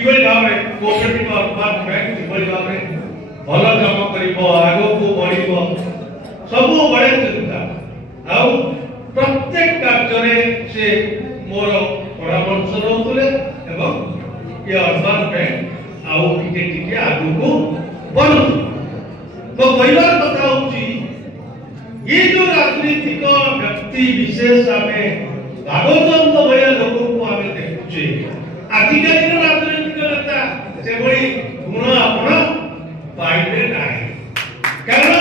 किभଳି भाବରେ cooperative urban bank କିଭଳି ଭାବରେ ଭଲ କାମ କରିବ ଆଗକୁ ବଢିବ ସବୁବେଳେ ଚିନ୍ତା ଆଉ ପ୍ରତ୍ୟେକ କାର୍ଯ୍ୟରେ ସେ ମୋର ପରାମର୍ଶ ଦଉଥିଲେ ଏବଂ ये अर्बन बैंक आउ टिके टिके आगु बढ़ु तो कहबार कथा होची ये जो राजनीतिक व्यक्ति विशेष आमे भागवतंत भया लोक को आमे देखुचे आजिकाली राजनीतिक नेता से बड़ी गुण आपण पाइबे नाही कारण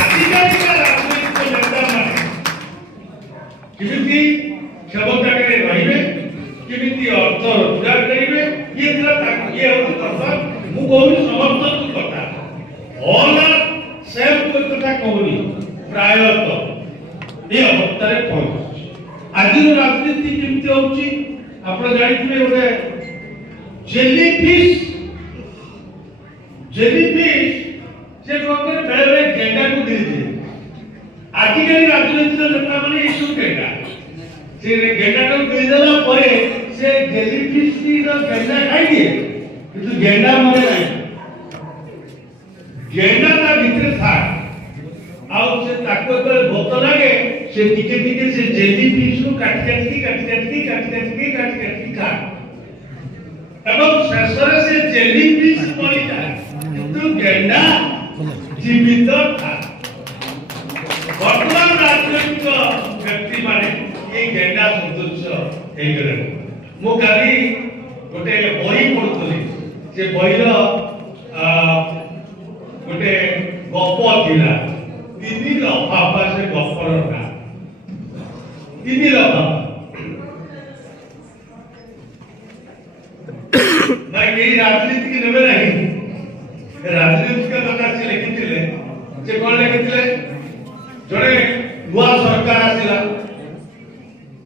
आजिकाली राजनीतिक नेता माने किमिति क्षमता के रहिबे किमिति अर्थ रोजगार करिवे ये कथा मु कहूनी समर्थन की कथा ऑल सेल्फ को कथा कहूनी प्रायतः ये अवस्था रे पहुंची आज राजनीति केमती होची आपण जानिथिबे गोटे जेलीफिश से कोकर बेले गेंडा को दे दे आजिकली राजनीति नेता माने इशू गेंडा से गेंडा को दे देला परे से जेलीफिश की गेंडा खाई दिए किंतु गेंडा मरे नहीं गेंडा ता भीतर था आउ से ताको तो भोत लागे से टिके टिके से जेलीफिश को काट खा तब शेषरे से जेलीफिश मरी जाए किंतु गेंडा जीवित था वर्तमान राजनीतिक व्यक्ति माने ये गेंडा सदृश हे गले मु काली गोटे बही पढुतली से बहीर गोटे गप थिला तीन लफाफा से गपर ना तीन लफाफा ना ये राजनीति की नेबे नहीं राजनीति का कथा से लिखिथिले से कोन लिखिथिले जड़े नुआ सरकार आसिला